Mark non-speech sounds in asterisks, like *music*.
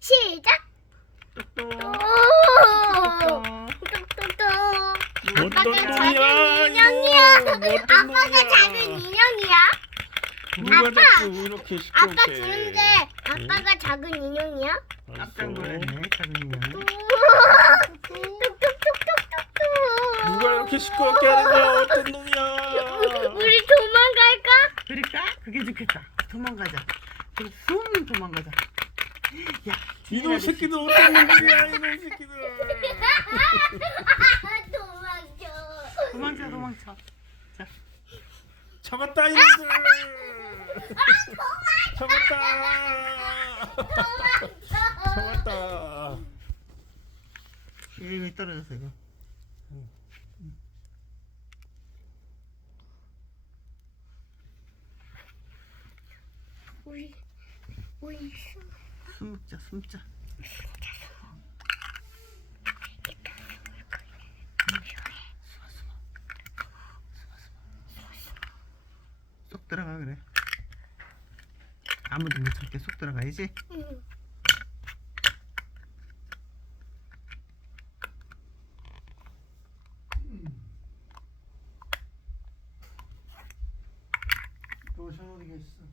시작. 오. 똑똑. 아빠가 작은 인형이야. 아빠가? 작은 인형이야. 누가 아빠! 자꾸 이렇게 아빠 시끄럽게 주는데 아빠가 작은 인형이야? 알았어. 깜짝 놀랐네 작은 인형 뚝뚝뚝뚝뚝뚝. 누가 이렇게 시끄럽게 하는 거야 어떤 놈이야 우리 도망갈까? 그럴까? 그게 좋겠다 도망가자 숨 도망가자 야 이놈 새끼들 어떤 놈들이야 이놈 새끼들. *laughs* 도망쳐. 도망쳐 도망쳐. 자. 잡았다 이놈들. 잡았다. 잡았다. 이름이 떨어졌어 이거? 우리 우리 숨 먹자 숨 먹자. 쏙 들어가 그래. 아무도 못 찾게 쏙 들어가야지. 응. 또 있어